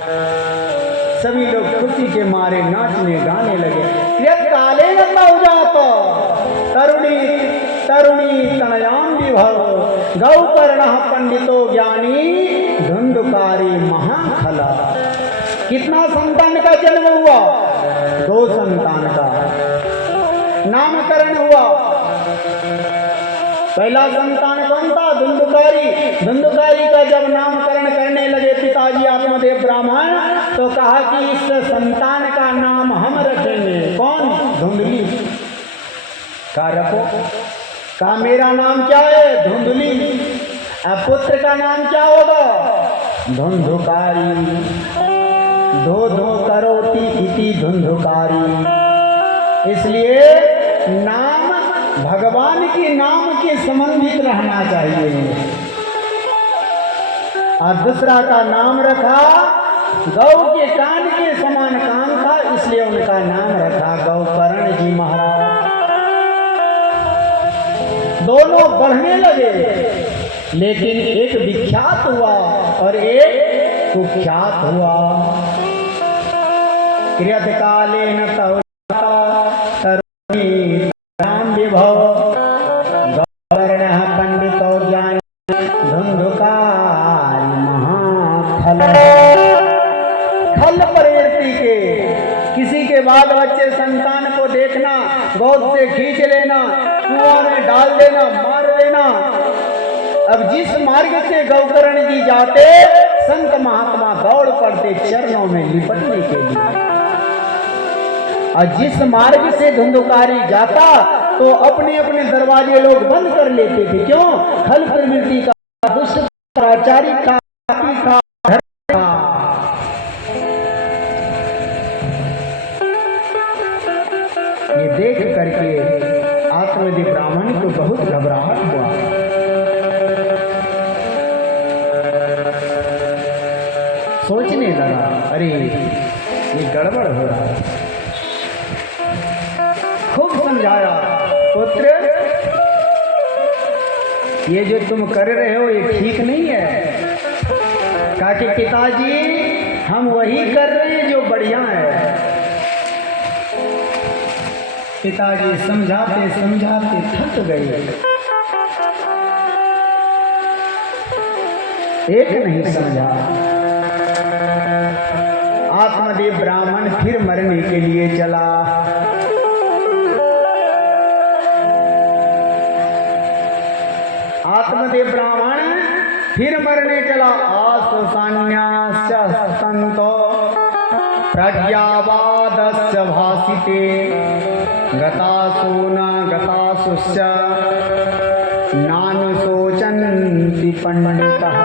सभी लोग खुशी के मारे नाचने गाने लगे। काले तो तरुणी तरुणी तनयाम विभव गौकर्ण पंडितो ज्ञानी धुंधुकारी महाखला। कितना संतान का जन्म हुआ? 2 संतान का नामकरण हुआ। पहला संतान कौन था? धुंधुकारी। धुंधुकारी का जब नामकरण करने लगे पिताजी आत्मदेव ब्राह्मण, तो कहा कि इस संतान का नाम हम रखेंगे। कौन? धुंधली। का रखो? का मेरा नाम क्या है? धुंधली। अब पुत्र का नाम क्या होगा? धुंधुकारी। धो धो करोति इति धुंधुकारी। इसलिए नाम भगवान के नाम के संबंधित रहना चाहिए। और दूसरा का नाम रखा, गौ के कान के समान कान था, इसलिए उनका नाम रखा गौकर्ण जी महाराज। दोनों बढ़ने लगे, लेकिन एक विख्यात हुआ और एक कुख्यात हुआ। क्रियकालेन विभव गौकर्ण पंडित ज्ञान धुंधुकारी महाखल। खल प्रवृत्ति के किसी के बाल बच्चे संतान को देखना, गोद से खींच लेना, कुआं में डाल देना, मार देना। अब जिस मार्ग से गौकर्ण जी जाते, संत महात्मा दौड़ पड़ते चरणों में लिपटने के लिए। और जिस मार्ग से धुंधुकारी जाता, तो अपने अपने दरवाजे लोग बंद कर लेते थे। क्यों? खल प्रवृत्ति का, दुष्ट आचारी का, ये देख करके आत्मदेव ब्राह्मण को बहुत घबराहट हुआ। सोचने लगा, अरे ये गड़बड़ हो रहा है। खूब समझाया, पुत्र ये जो तुम कर रहे हो ये ठीक नहीं है। कहा कि पिताजी हम वही कर रहे हैं जो बढ़िया है। पिताजी समझाते समझाते थक गए, एक नहीं समझा। आत्मदेव ब्राह्मण फिर मरने के लिए चला। आत्मदेव ब्राह्मण फिर मरने चला। आसुसान्यास्य संतो प्रज्ञावादस्य भासिते गतासु न गतासुश्च नानुशोचन्ति पंडितः।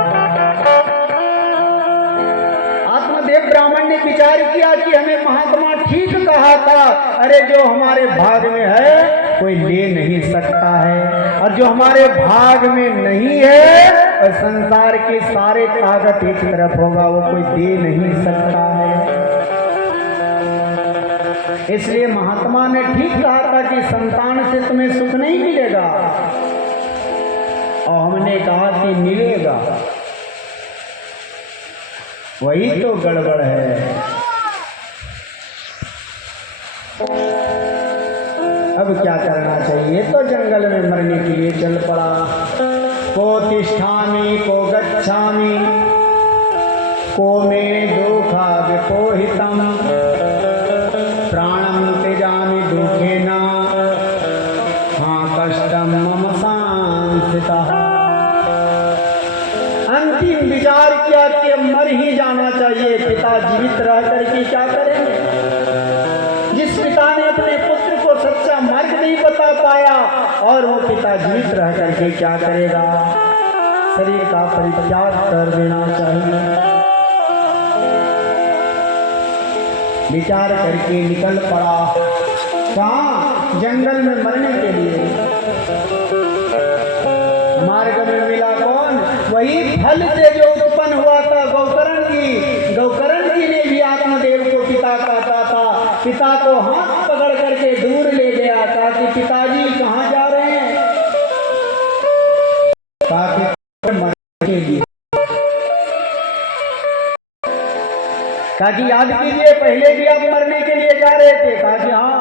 आत्मदेव ब्राह्मण ने विचार किया कि हमें महात्मा ठीक कहा था। अरे जो हमारे भाग में है कोई ले नहीं सकता है, और जो हमारे भाग में नहीं है और संसार के सारे ताकत एक तरफ होगा, वो कोई दे नहीं सकता है। इसलिए महात्मा ने ठीक कहा था कि संतान से तुम्हें सुख नहीं मिलेगा, और हमने कहा कि मिलेगा। वही तो गड़बड़ है। अब क्या करना चाहिए? तो जंगल में मरने के लिए चल पड़ा। को तिष्ठामि को गच्छामि को मे दुखा विपोहितम प्राणम त्यजामि दुखेन हाँ कष्टम मम सांसितः। अंतिम विचार किया कि मर ही जाना चाहिए। पिता जीवित रह करके क्या करेंगे? जिस पिता ने अपने पुत्र को सच्चा मार्ग नहीं बता पाया, और वो पिता जीवित रह करके क्या करेगा? शरीर का परित्याग कर देना चाहिए। विचार करके निकल पड़ा। कहाँ? जंगल में मरने के लिए। मार्ग में मिला कौन? वही फल से जो उत्पन्न हुआ था गौकर्ण जी। गौकर्ण जी ने भी आत्मदेव को पिता कहता था। पिता को हाथ पकड़ करके दूर ले गया था कि पिताजी कहाँ जा रहे हैं? मरने के लिए। कहा कि याद कीजिए पहले भी आप मरने के लिए जा रहे थे। कहा कि हाँ।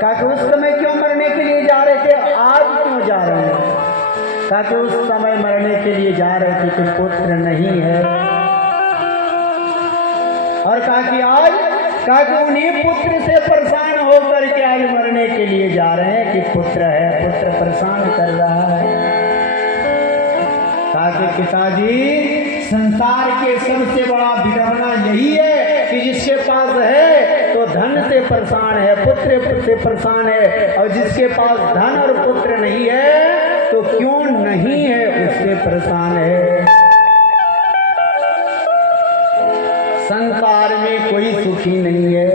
कहा कि उस समय क्यों मरने के लिए जा रहे थे, आज क्यों जा रहे हैं? कहा कि उस समय मरने के लिए जा रहे थे कि पुत्र नहीं है। और कहा कि आज, कहा कि उन्हीं पुत्र से परेशान होकर के आज मरने के लिए जा रहे हैं कि पुत्र है, पुत्र परेशान कर रहा है। कहा कि पिताजी संसार के सबसे बड़ा विडंबना यही है कि जिसके पास है तो धन से परेशान है, पुत्र से परेशान है, और जिसके पास धन और पुत्र नहीं है तो क्यों नहीं है उससे परेशान है। संसार में कोई सुखी नहीं है।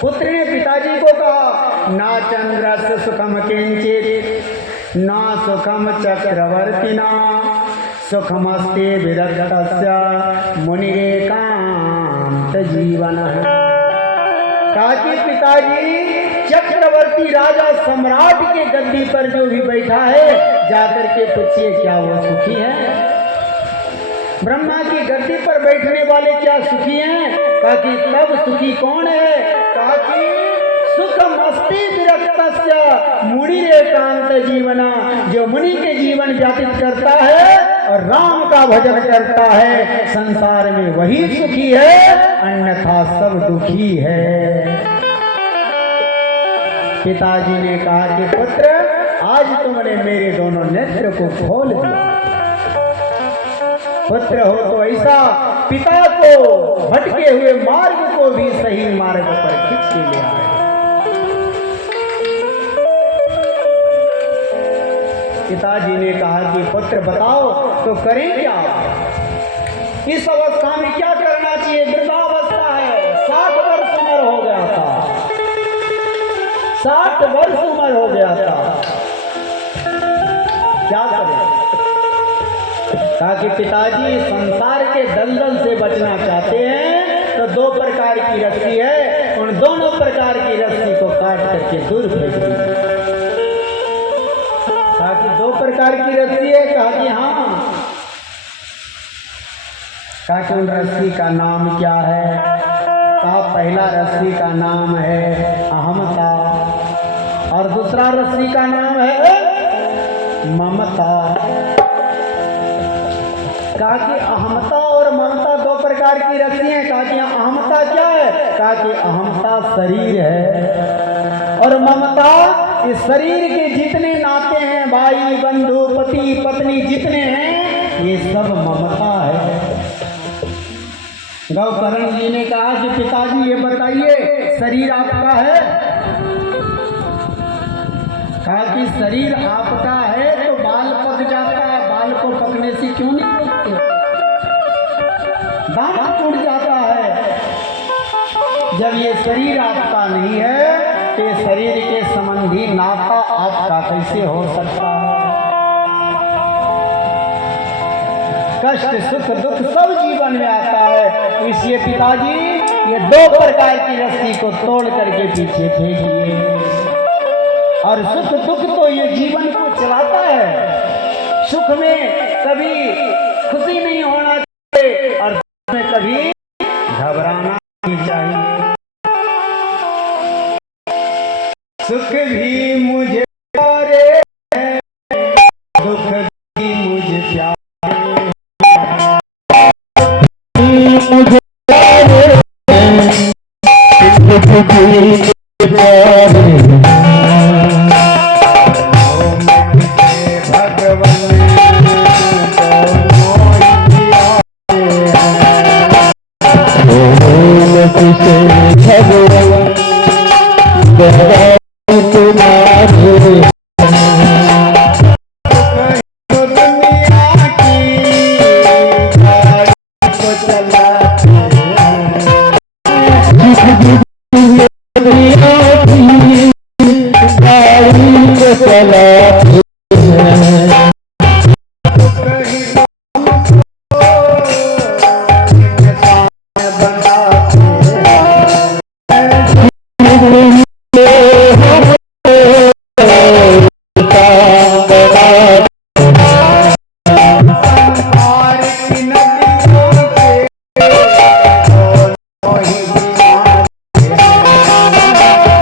पुत्र ने पिताजी को कहा, ना चंद्रस्य सुखम किंचित ना सुखम चक्रवर्तिना सुखमस्ते विरक्तस्य मुनिरेकांत जीवन। कहा कि पिताजी चक्रवर्ती राजा सम्राट के गद्दी पर जो भी बैठा है जाकर के पूछिए क्या वो सुखी है। ब्रह्मा की गद्दी पर बैठने वाले क्या सुखी हैं? कहा कि तब सुखी कौन है? कहा कि सुखमस्ति विरक्तस्य मुनिरेकांत जीवना, जो मुनि के जीवन व्यतीत करता है और राम का भजन करता है संसार में वही सुखी है, अन्यथा सब दुखी है। पिताजी ने कहा कि पुत्र आज तुमने मेरे दोनों नेत्र को खोल दिया। पुत्र हो तो ऐसा पिता को भटके हुए मार्ग को भी सही मार्ग पर खींच के ले आए। पिताजी ने कहा कि पुत्र बताओ तो करें क्या, इस अवस्था में क्या करना चाहिए? वृद्धावस्था है, 60 वर्ष उम्र हो गया था, 60 वर्ष उम्र हो गया था, क्या करें? कहा कि पिताजी संसार के दलदल से बचना चाहते हैं तो 2 प्रकार की रस्सी है, उन दोनों प्रकार की रस्सी को काट करके दूर फेंक दीजिए। कहा कि 2 प्रकार की रस्सी है? कहा कि हाँ। कहा कि उन रस्सी का नाम क्या है? कहा पहला रस्सी का नाम है अहमता और दूसरा रस्सी का नाम है ममता। कहा कि अहमता और ममता 2 प्रकार की रस्सी हैं। कहा कि अहमता क्या है? कहा कि अहमता शरीर है और ममता इस शरीर के जितने नाते हैं, भाई बंधु पति पत्नी जितने हैं, ये सब ममता है। गौकर्ण जी ने कहा कि पिताजी ये बताइए शरीर आपका है? कहा कि शरीर आपका है तो बाल पक जाता है, बाल को पकने से क्यों नहीं रोकते? दांत टूट जाता है। जब ये शरीर आपका नहीं है तो शरीर के संबंधी नाता आपका कैसे हो सकता है? कष्ट सुख दुख सब जीवन में आता है, इसलिए पिताजी ये 2 प्रकार की रस्सी को तोड़ करके पीछे फेंकिए। और सुख दुख तो ये जीवन को चलाता है, सुख में कभी खुशी नहीं होना चाहिए और दुख में कभी घबराना नहीं चाहिए। सुख भी मुझे प्यारे है, दुख भी मुझे प्यारे मुझे प्यारे दुख भी प्यारे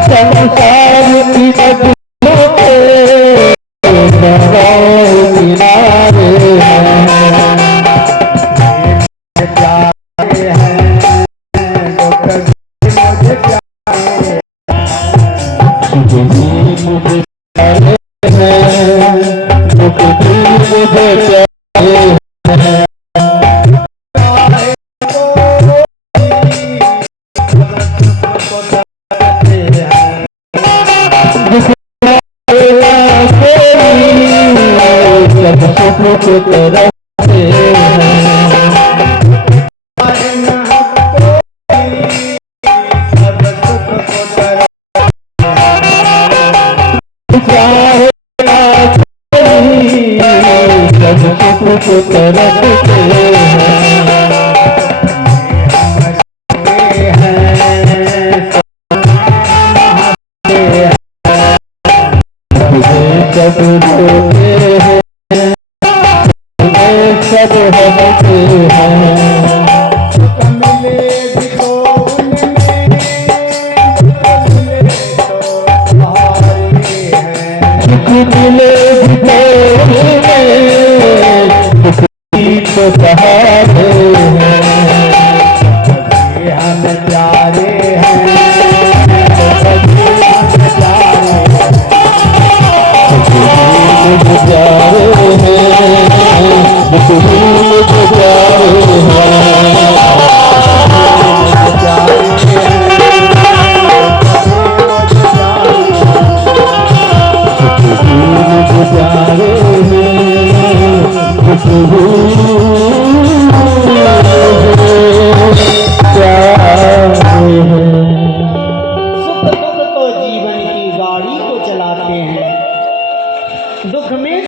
संसार की नदियों के किनारे दुख में